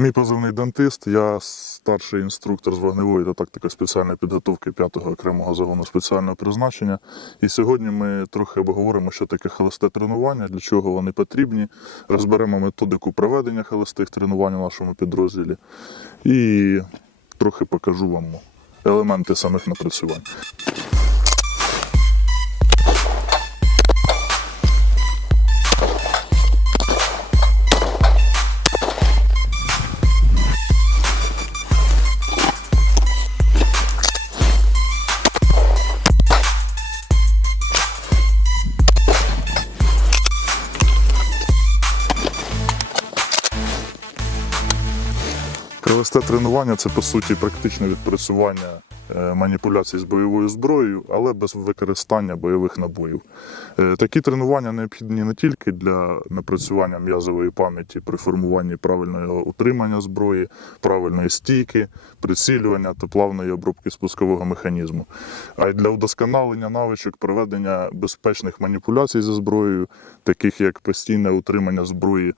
Мій позивний дантист, я старший інструктор з вогневої та тактико спеціальної підготовки 5-го окремого загону спеціального призначення. І сьогодні ми трохи обговоримо, що таке холосте тренування, для чого вони потрібні. Розберемо методику проведення холостих тренувань у нашому підрозділі і трохи покажу вам елементи самих напрацювань. Холосте тренування це по суті практичне відпрацювання е, маніпуляцій з бойовою зброєю, але без використання бойових набоїв. Е, Такі тренування необхідні не тільки для напрацювання м'язової пам'яті при формуванні правильного утримання зброї, правильної стійки, прицілювання та плавної обробки спускового механізму, а й для удосконалення навичок проведення безпечних маніпуляцій зі зброєю, таких як постійне утримання зброї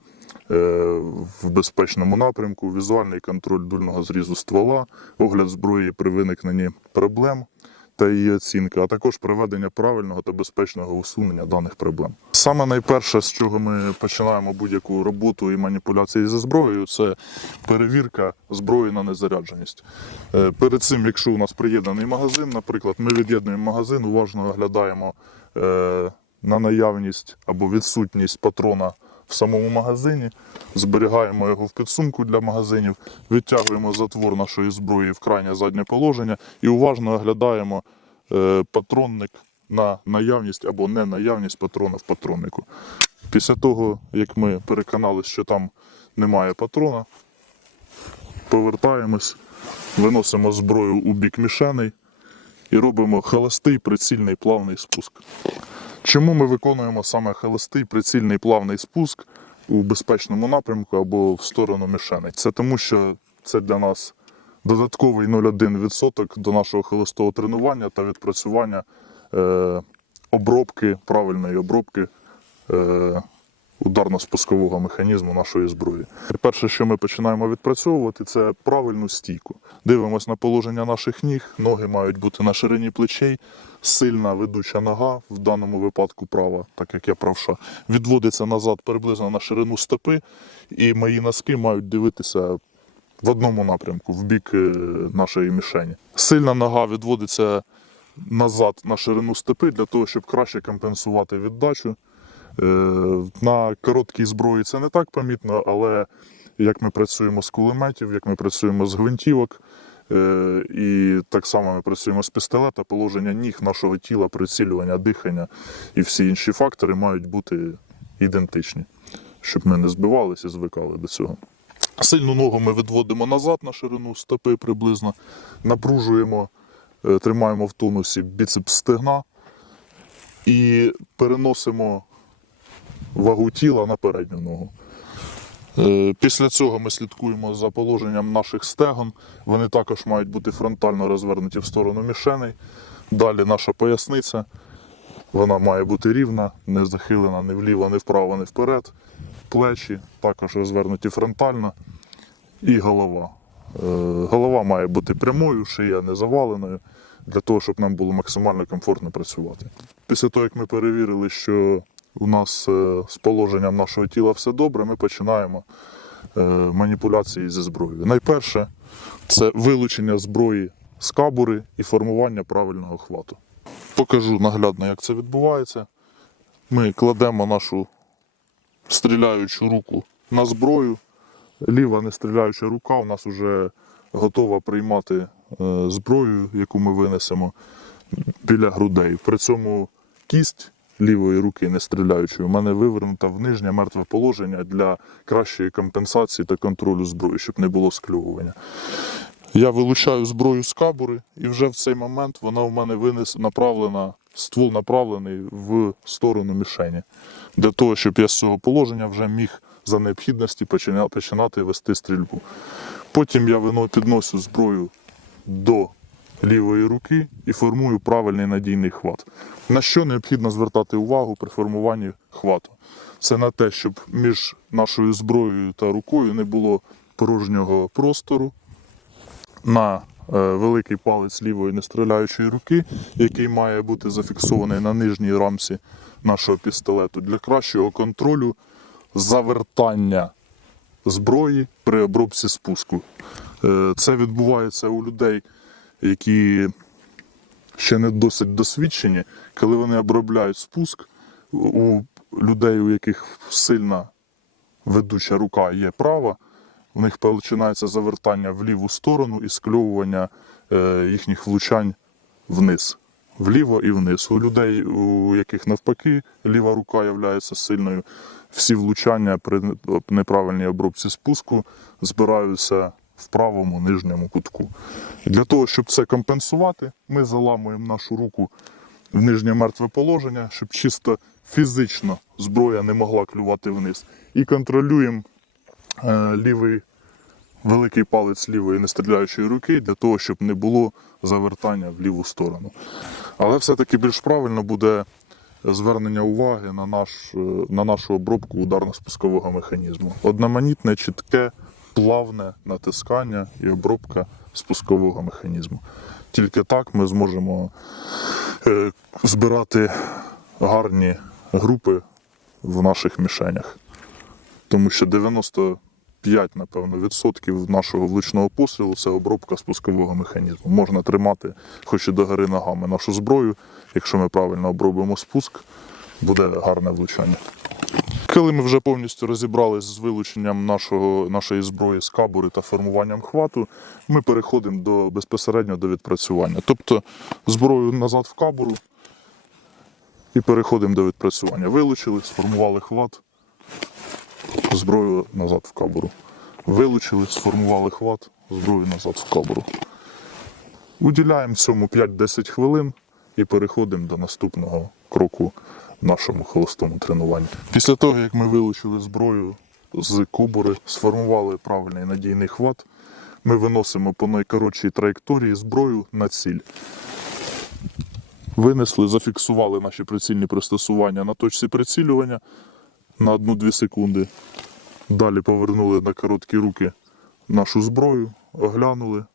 в безпечному напрямку, візуальний контроль дульного зрізу ствола, огляд зброї при виникненні проблем та її оцінка, а також проведення правильного та безпечного усунення даних проблем. Саме найперше, з чого ми починаємо будь-яку роботу і маніпуляції зі зброєю, це перевірка зброї на незарядженість. Е, Перед цим, якщо у нас приєднаний магазин, наприклад, ми від'єднуємо магазин, уважно оглядаємо е, на наявність або відсутність патрона в самому магазині, зберігаємо його в підсумку для магазинів, відтягуємо затвор нашої зброї в крайнє заднє положення і уважно оглядаємо е, патронник на наявність або не наявність патрона в патроннику. Після того, як ми переконалися, що там немає патрона, повертаємось, виносимо зброю у бік мішеней і робимо холостий прицільний плавний спуск. Чому ми виконуємо саме холостий прицільний плавний спуск у безпечному напрямку або в сторону мішеней? Це тому, що це для нас додатковий 0,1% до нашого холостого тренування та відпрацювання е, обробки, правильної обробки е, ударно-спускового механізму нашої зброї. Перше, що ми починаємо відпрацьовувати, це правильну стійку. Дивимось на положення наших ніг. Ноги мають бути на ширині плечей, сильна ведуча нога, в даному випадку права, так як я правша, відводиться назад приблизно на ширину стопи, і мої носки мають дивитися в одному напрямку, в бік е, нашої мішені. Сильна нога відводиться назад на ширину степи для того, щоб краще компенсувати віддачу. Е, На короткій зброї це не так помітно, але як ми працюємо з кулеметів, як ми працюємо з гвинтівок, е, і так само ми працюємо з пістолета, положення ніг нашого тіла, прицілювання, дихання і всі інші фактори мають бути ідентичні, щоб ми не збивалися і звикали до цього. Сильну ногу ми відводимо назад на ширину стопи приблизно, напружуємо, е, тримаємо в тонусі біцепс стегна і переносимо вагу тіла на передню ногу. Е, Після цього ми слідкуємо за положенням наших стегон. Вони також мають бути фронтально розвернуті в сторону мішеней. Далі наша поясниця. Вона має бути рівна, не захилена ні вліво, ні вправо, ні вперед. Плечі також розвернуті фронтально. І голова. Е, Голова має бути прямою, шия не заваленою, для того, щоб нам було максимально комфортно працювати. Після того, як ми перевірили, що у нас е, з положенням нашого тіла все добре, ми починаємо е, маніпуляції зі зброєю. Найперше це вилучення зброї з кабури і формування правильного хвату. Покажу наглядно, як це відбувається. Ми кладемо нашу стріляючу руку на зброю. Ліва не стріляюча рука у нас вже готова приймати е, зброю, яку ми винесемо біля грудей. При цьому кість лівої руки не стріляючої у мене вивернута в нижнє мертве положення для кращої компенсації та контролю зброї, щоб не було скльовування. Я вилучаю зброю з кабури, і вже в цей момент вона у мене винес направлена, ствол направлений в сторону мішені. Для того, щоб я з цього положення вже міг за необхідності почина- починати вести стрільбу. Потім я вино- підносю зброю до лівої руки і формую правильний надійний хват. На що необхідно звертати увагу при формуванні хвату? Це на те, щоб між нашою зброєю та рукою не було порожнього простору на е, великий палець лівої нестріляючої руки, який має бути зафіксований на нижній рамці нашого пістолету для кращого контролю завертання зброї при обробці спуску. Е, Це відбувається у людей, які ще не досить досвідчені, коли вони обробляють спуск у людей, у яких сильна ведуча рука є права, в них починається завертання в ліву сторону і скльовування е, їхніх влучань вниз. Вліво і вниз. У людей, у яких навпаки ліва рука є сильною, всі влучання при неправильній обробці спуску збираються в правому нижньому кутку. І для того, щоб це компенсувати, ми заламуємо нашу руку в нижнє мертве положення, щоб чисто фізично зброя не могла клювати вниз. І контролюємо е, лівий великий палець лівої нестріляючої руки для того, щоб не було завертання в ліву сторону. Але все-таки більш правильно буде звернення уваги на, наш, е, на нашу обробку ударно-спускового механізму. Одноманітне, чітке, плавне натискання і обробка спускового механізму. Тільки так ми зможемо е, збирати гарні групи в наших мішенях. Тому що 95, напевно, відсотків нашого влучного пострілу це обробка спускового механізму. Можна тримати, хоч і догори ногами, нашу зброю. Якщо ми правильно обробимо спуск, буде гарне влучання. Коли ми вже повністю розібралися з вилученням нашого, нашої зброї з кабури та формуванням хвату, ми переходимо до, безпосередньо до відпрацювання. Тобто зброю назад в кабуру і переходимо до відпрацювання. Вилучили, сформували хват, зброю назад в кабуру. Вилучили, сформували хват, зброю назад в кабуру. Уділяємо цьому 5-10 хвилин і переходимо до наступного кроку нашому холостому тренуванні. Після того, як ми вилучили зброю з кубури, сформували правильний надійний хват, ми виносимо по найкоротшій траєкторії зброю на ціль. Винесли, зафіксували наші прицільні пристосування на точці прицілювання на 1-2 секунди. Далі повернули на короткі руки нашу зброю, оглянули,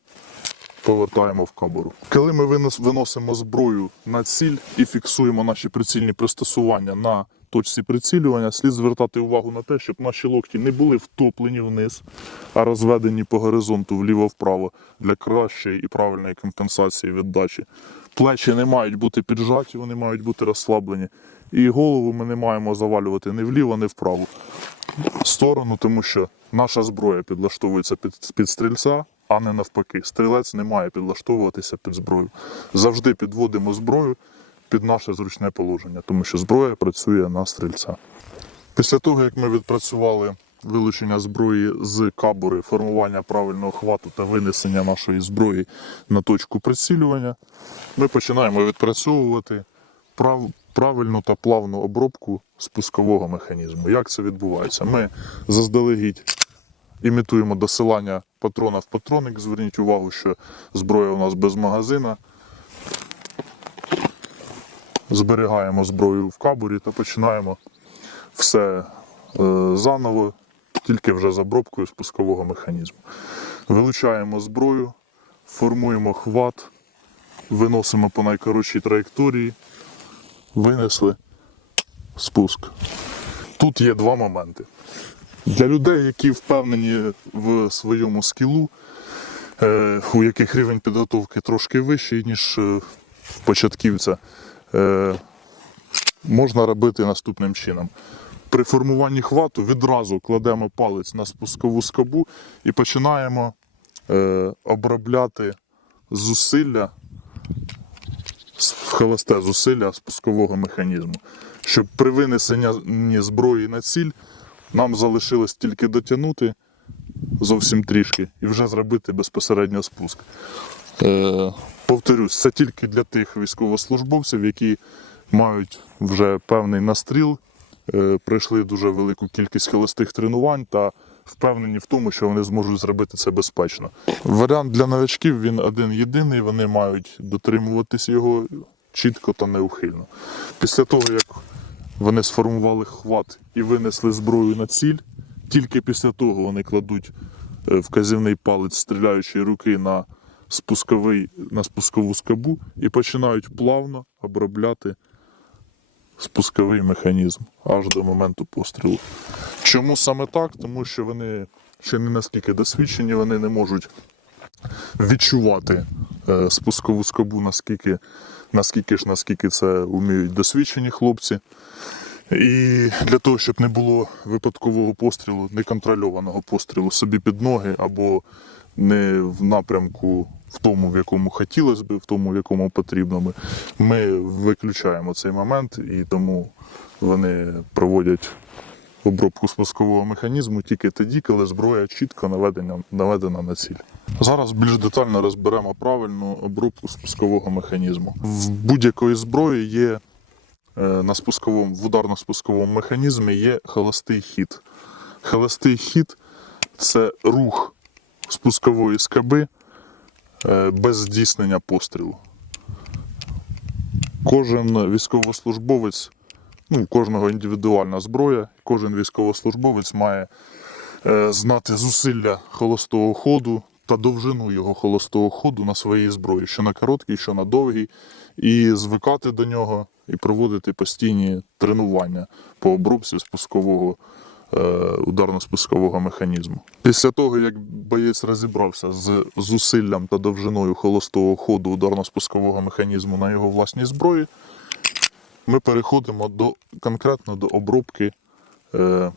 повертаємо в кабуру. Коли ми виносимо зброю на ціль і фіксуємо наші прицільні пристосування на точці прицілювання, слід звертати увагу на те, щоб наші локті не були втоплені вниз, а розведені по горизонту вліво-вправо для кращої і правильної компенсації віддачі. Плечі не мають бути піджаті, вони мають бути розслаблені. І голову ми не маємо завалювати ні вліво, ні вправо сторону, тому що наша зброя підлаштовується під, під стрільця, а не навпаки. Стрілець не має підлаштовуватися під зброю. Завжди підводимо зброю під наше зручне положення, тому що зброя працює на стрільця. Після того, як ми відпрацювали вилучення зброї з кабури, формування правильного хвату та винесення нашої зброї на точку прицілювання, ми починаємо відпрацьовувати прав, правильну та плавну обробку спускового механізму. Як це відбувається? Ми заздалегідь імітуємо досилання патрона в патроник. Зверніть увагу, що зброя у нас без магазина. Зберігаємо зброю в кабурі та починаємо все е, заново, тільки вже з обробкою спускового механізму. Вилучаємо зброю, формуємо хват, виносимо по найкоротшій траєкторії, винесли спуск. Тут є два моменти. Для людей, які впевнені в своєму скілу, е, у яких рівень підготовки трошки вищий, ніж е, в початківця, е, можна робити наступним чином. При формуванні хвату відразу кладемо палець на спускову скобу і починаємо е, обробляти зусилля, холосте зусилля спускового механізму. Щоб при винесенні зброї на ціль нам залишилось тільки дотягнути зовсім трішки і вже зробити безпосередньо спуск. Е, повторюсь, це тільки для тих військовослужбовців, які мають вже певний настріл, е, пройшли дуже велику кількість холостих тренувань та впевнені в тому, що вони зможуть зробити це безпечно. Варіант для новачків він один єдиний, вони мають дотримуватись його чітко та неухильно. Після того, як вони сформували хват і винесли зброю на ціль, тільки після того вони кладуть е, вказівний палець стріляючої руки на спусковий, на спускову скобу і починають плавно обробляти спусковий механізм аж до моменту пострілу. Чому саме так? Тому що вони ще не наскільки досвідчені, вони не можуть відчувати е, спускову скобу, наскільки, наскільки ж наскільки це вміють досвідчені хлопці. І для того, щоб не було випадкового пострілу, неконтрольованого пострілу собі під ноги або не в напрямку в тому, в якому хотілося б, в тому, в якому потрібно би, ми виключаємо цей момент і тому вони проводять обробку спускового механізму тільки тоді, коли зброя чітко наведена, наведена на ціль. Зараз більш детально розберемо правильну обробку спускового механізму. В будь-якої зброї є е, на спусковому, в ударно-спусковому механізмі є холостий хід. Холостий хід це рух спускової скоби е, без здійснення пострілу. Кожен військовослужбовець, ну, кожного індивідуальна зброя, кожен військовослужбовець має е, знати зусилля холостого ходу та довжину його холостого ходу на своїй зброї, що на короткій, що на довгій, і звикати до нього і проводити постійні тренування по обробці спускового е, ударно-спускового механізму. Після того, як боєць розібрався з зусиллям та довжиною холостого ходу ударно-спускового механізму на його власній зброї, ми переходимо до конкретно до обробки е,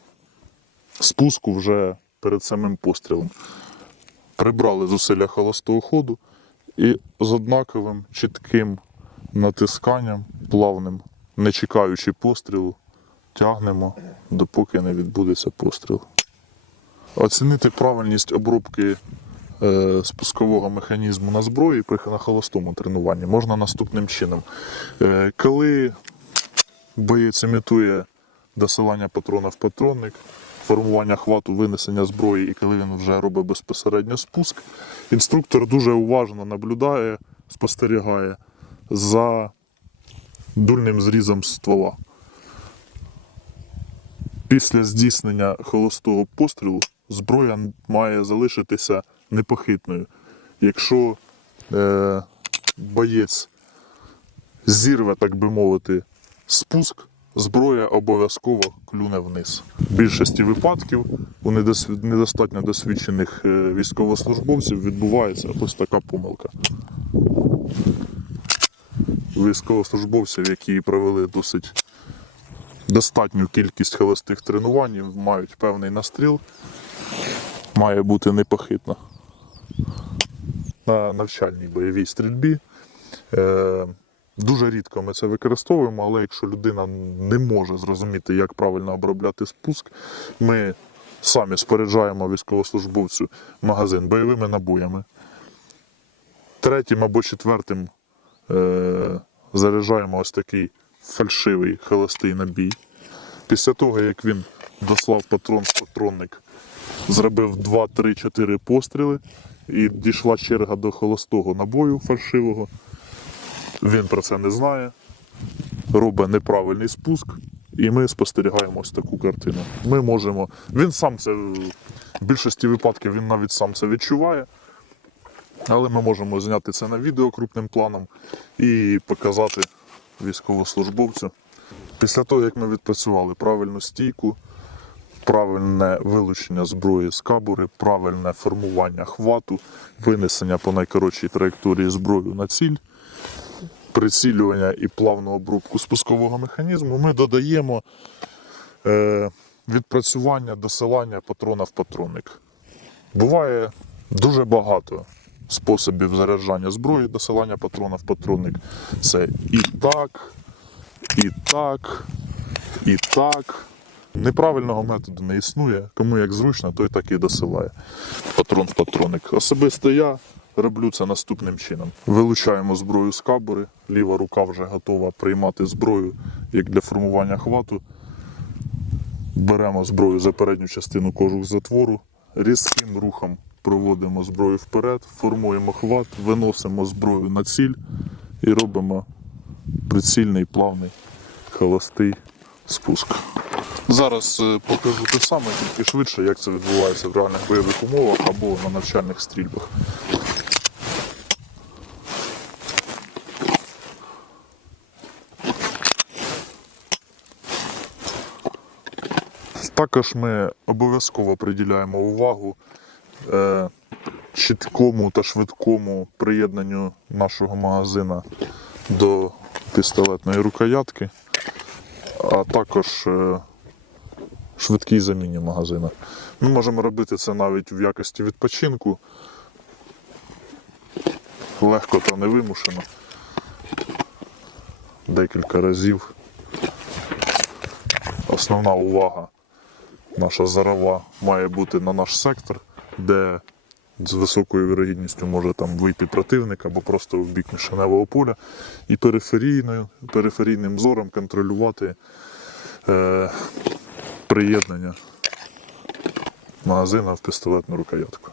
спуску вже перед самим пострілом. Прибрали зусилля холостого ходу і з однаковим чітким натисканням, плавним, не чекаючи пострілу, тягнемо, допоки не відбудеться постріл. Оцінити правильність обробки е, спускового механізму на зброї на холостому тренуванні можна наступним чином. Е, коли боєць імітує досилання патрона в патронник, формування хвату, винесення зброї, і коли він вже робить безпосередньо спуск, інструктор дуже уважно наблюдає, спостерігає за дульним зрізом ствола. Після здійснення холостого пострілу зброя має залишитися непохитною. Якщо е, боєць зірве, так би мовити, спуск, зброя обов'язково клюне вниз. В більшості випадків у недостатньо досвідчених е, військовослужбовців відбувається ось така помилка. Військовослужбовців, які провели досить достатню кількість холостих тренувань, мають певний настріл, має бути непохитно. На навчальній бойовій стрільбі. Е, Дуже рідко ми це використовуємо, але якщо людина не може зрозуміти, як правильно обробляти спуск, ми самі споряджаємо військовослужбовцю магазин бойовими набоями. Третім або четвертим е, заряджаємо ось такий фальшивий холостий набій. Після того, як він дослав патрон в патронник, зробив 2, 3, 4 постріли і дійшла черга до холостого набою фальшивого. Він про це не знає, робить неправильний спуск, і ми спостерігаємо ось таку картину. Ми можемо. Він сам це в більшості випадків він навіть сам це відчуває. Але ми можемо зняти це на відео крупним планом і показати військовослужбовцю. Після того, як ми відпрацювали правильну стійку, правильне вилучення зброї з кабури, правильне формування хвату, винесення по найкоротшій траєкторії зброю на ціль, прицілювання і плавну обробку спускового механізму, ми додаємо е, відпрацювання досилання патрона в патронник. Буває дуже багато способів заряджання зброї, досилання патрона в патронник. Це і так, і так, і так. Неправильного методу не існує. Кому як зручно, той так і досилає патрон в патронник. Особисто я роблю це наступним чином. Вилучаємо зброю з кабури, ліва рука вже готова приймати зброю як для формування хвату. Беремо зброю за передню частину кожух затвору, різким рухом проводимо зброю вперед, формуємо хват, виносимо зброю на ціль і робимо прицільний плавний холостий спуск. Зараз е, покажу те саме, тільки швидше, як це відбувається в реальних бойових умовах або на навчальних стрільбах. Також ми обов'язково приділяємо увагу е, чіткому та швидкому приєднанню нашого магазина до пістолетної рукоятки, а також е, швидкій заміні магазина. Ми можемо робити це навіть в якості відпочинку. Легко та невимушено. Декілька разів. Основна увага наша зарова має бути на наш сектор, де з високою вірогідністю може там вийти противник або просто в бік мішеневого поля, і периферійним зором контролювати е, приєднання магазина в пістолетну рукоятку.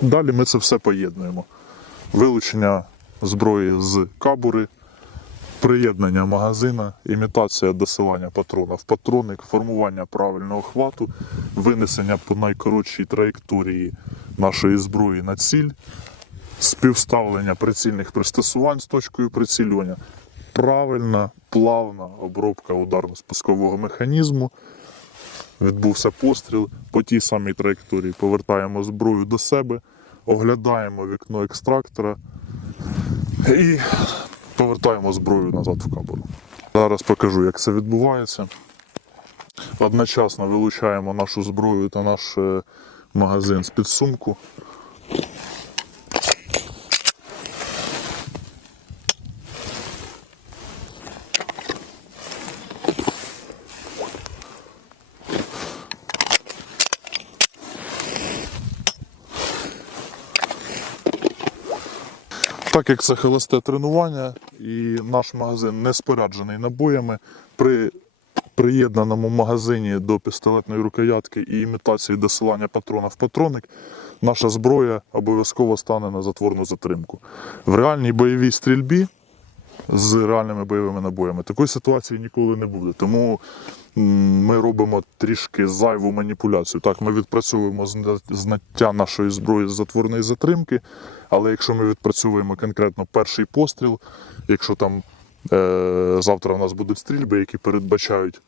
Далі ми це все поєднуємо. Вилучення зброї з кабури, приєднання магазина, імітація досилання патрона в патронник, формування правильного хвату, винесення по найкоротшій траєкторії нашої зброї на ціль, співставлення прицільних пристосувань з точкою прицілювання, правильна, плавна обробка ударно-спускового механізму. Відбувся постріл по тій самій траєкторії. Повертаємо зброю до себе, оглядаємо вікно екстрактора і повертаємо зброю назад в кабуру. Зараз покажу, як це відбувається. Одночасно вилучаємо нашу зброю та наш е, магазин з підсумку. Так як це холосте тренування і наш магазин не споряджений набоями, при приєднаному магазині до пістолетної рукоятки і імітації досилання патрона в патроник, наша зброя обов'язково стане на затворну затримку. В реальній бойовій стрільбі з реальними бойовими набоями такої ситуації ніколи не буде. Тому ми робимо трішки зайву маніпуляцію. Так, ми відпрацьовуємо знаття нашої зброї з затворної затримки, але якщо ми відпрацьовуємо конкретно перший постріл, якщо там е, завтра у нас будуть стрільби, які передбачають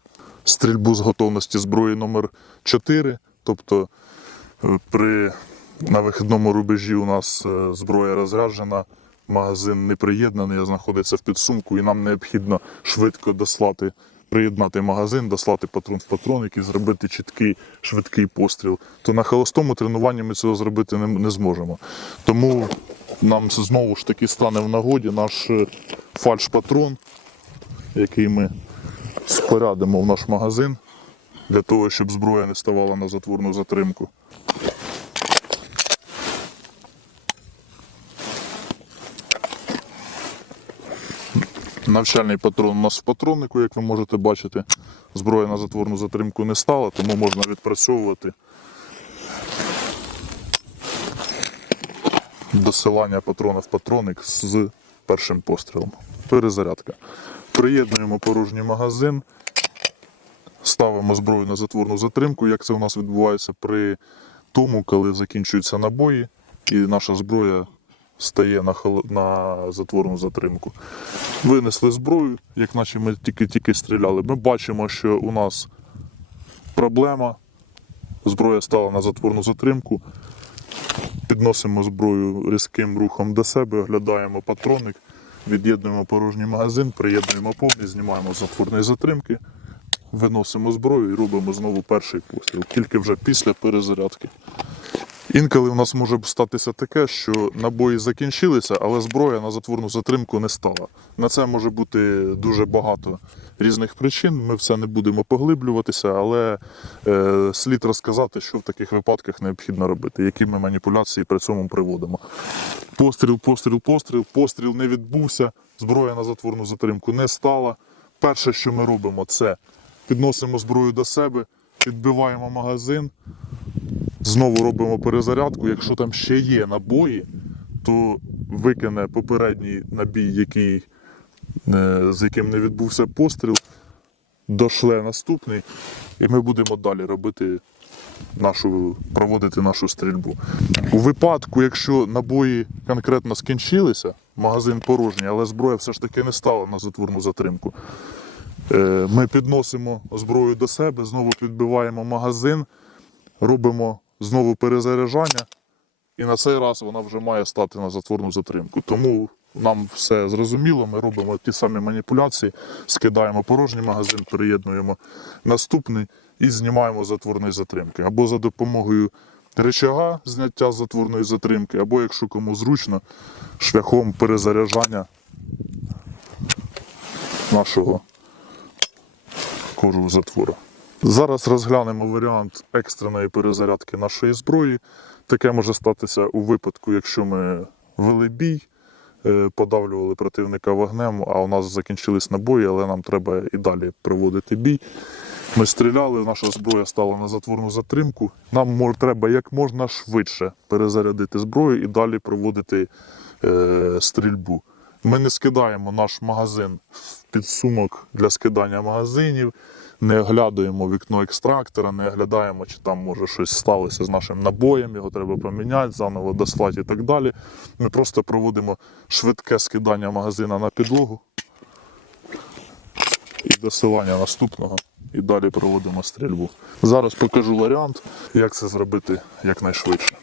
стрільбу з готовності зброї номер 4 тобто е, при на вихідному рубежі у нас е, зброя розряджена, магазин не приєднаний, знаходиться в підсумку, і нам необхідно швидко дослати, приєднати магазин, дослати патрон в патронник і зробити чіткий швидкий постріл. То на холостому тренуванні ми цього зробити не, не зможемо. Тому нам знову ж таки стане в нагоді наш е, фальш-патрон, який ми спорядимо в наш магазин для того, щоб зброя не ставала на затворну затримку. Навчальний патрон у нас в патроннику, як ви можете бачити. Зброя на затворну затримку не стала, тому можна відпрацьовувати досилання патрона в патронник з першим пострілом. Перезарядка. Приєднуємо порожній магазин, ставимо зброю на затворну затримку, як це у нас відбувається при тому, коли закінчуються набої, і наша зброя стає на, хол- на затворну затримку. Винесли зброю, як наче ми тільки-тільки стріляли. Ми бачимо, що у нас проблема. Зброя стала на затворну затримку. Підносимо зброю різким рухом до себе, оглядаємо патронник, від'єднуємо порожній магазин, приєднуємо повний, знімаємо затворної затримки, виносимо зброю і робимо знову перший постріл, тільки вже після перезарядки. Інколи у нас може статися таке, що набої закінчилися, але зброя на затворну затримку не стала. На це може бути дуже багато різних причин. Ми в це не будемо поглиблюватися, але е, слід розказати, що в таких випадках необхідно робити, які ми маніпуляції при цьому приводимо. Постріл, постріл, постріл, постріл не відбувся, зброя на затворну затримку не стала. Перше, що ми робимо, це підносимо зброю до себе, підбиваємо магазин Знову робимо перезарядку. Якщо там ще є набої, то викине попередній набій, який, е, з яким не відбувся постріл, дошле наступний, і ми будемо далі робити нашу, проводити нашу стрільбу. У випадку, якщо набої конкретно скінчилися, магазин порожній, але зброя все ж таки не стала на затворну затримку. е, Ми підносимо зброю до себе, знову підбиваємо магазин, робимо знову перезаряджання, і на цей раз вона вже має стати на затворну затримку. Тому нам все зрозуміло, ми робимо ті самі маніпуляції, скидаємо порожній магазин, переєднуємо наступний і знімаємо затворної затримки. Або за допомогою речага зняття затворної затримки, або, якщо кому зручно, шляхом перезаряджання нашого кору затвору. Зараз розглянемо варіант екстреної перезарядки нашої зброї. Таке може статися у випадку, якщо ми вели бій, е, подавлювали противника вогнем, а у нас закінчились набої, але нам треба і далі проводити бій. Ми стріляли, наша зброя стала на затворну затримку. Нам треба як можна швидше перезарядити зброю і далі проводити е, стрільбу. Ми не скидаємо наш магазин в підсумок для скидання магазинів, не оглядуємо вікно екстрактора, не оглядаємо, чи там може щось сталося з нашим набоєм, його треба поміняти, заново дослати і так далі. Ми просто проводимо швидке скидання магазина на підлогу і досилання наступного. І далі проводимо стрільбу. Зараз покажу варіант, як це зробити якнайшвидше.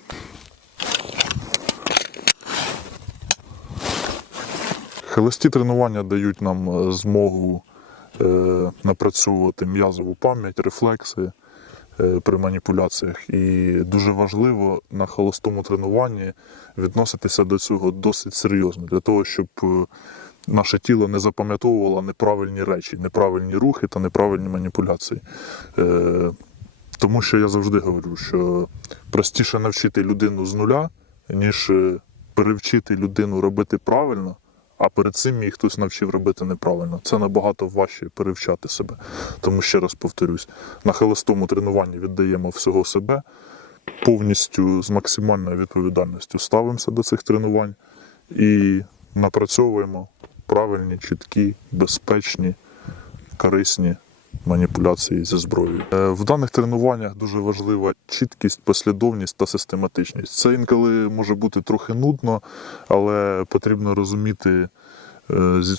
Холості тренування дають нам е, змогу напрацьовувати м'язову пам'ять, рефлекси е, при маніпуляціях. І дуже важливо на холостому тренуванні відноситися до цього досить серйозно, для того, щоб е, наше тіло не запам'ятовувало неправильні речі, неправильні рухи та неправильні маніпуляції. Е, тому що я завжди говорю, що простіше навчити людину з нуля, ніж е, перевчити людину робити правильно, а перед цим її хтось навчив робити неправильно. Це набагато важче перевчати себе. Тому ще раз повторюсь, на холостому тренуванні віддаємо всього себе, повністю з максимальною відповідальністю ставимося до цих тренувань і напрацьовуємо правильні, чіткі, безпечні, корисні маніпуляції зі зброєю. Е, В даних тренуваннях дуже важлива чіткість, послідовність та систематичність. Це інколи може бути трохи нудно, але потрібно розуміти е, зі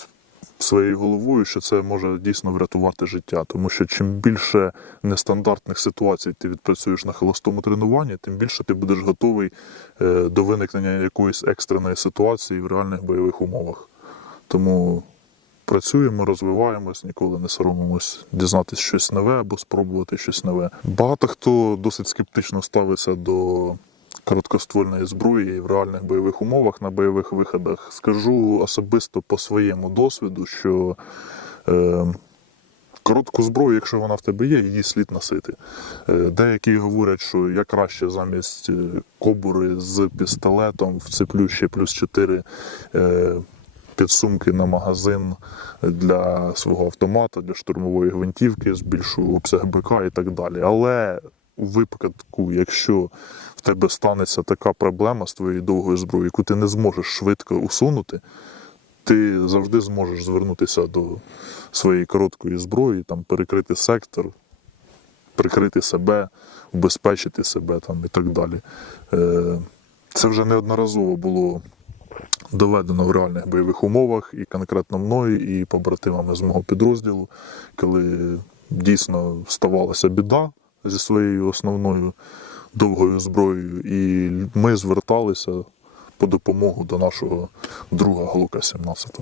своєю головою, що це може дійсно врятувати життя. Тому що чим більше нестандартних ситуацій ти відпрацюєш на холостому тренуванні, тим більше ти будеш готовий е, до виникнення якоїсь екстреної ситуації в реальних бойових умовах. Тому працюємо, розвиваємось, ніколи не соромимось дізнатися щось нове або спробувати щось нове. Багато хто досить скептично ставиться до короткоствольної зброї в реальних бойових умовах на бойових виходах. Скажу особисто по своєму досвіду, що е, коротку зброю, якщо вона в тебе є, її слід носити. Е, Деякі говорять, що я краще замість е, кобури з пістолетом вцеплю ще плюс 4 е, підсумки на магазин для свого автомата, для штурмової гвинтівки, збільшу обсяг БК і так далі. Але у випадку, якщо в тебе станеться така проблема з твоєю довгою зброєю, яку ти не зможеш швидко усунути, ти завжди зможеш звернутися до своєї короткої зброї, там, перекрити сектор, прикрити себе, убезпечити себе там, і так далі. Е, Це вже неодноразово було доведено в реальних бойових умовах, і конкретно мною, і побратимами з мого підрозділу, коли дійсно ставалася біда зі своєю основною довгою зброєю, і ми зверталися по допомогу до нашого друга Глука 17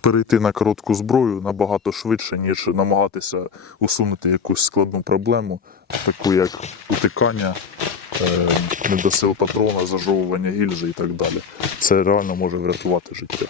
Перейти на коротку зброю набагато швидше, ніж намагатися усунути якусь складну проблему, таку як утикання, недосил патрона, зажовування гільзи і так далі. Це реально може врятувати життя.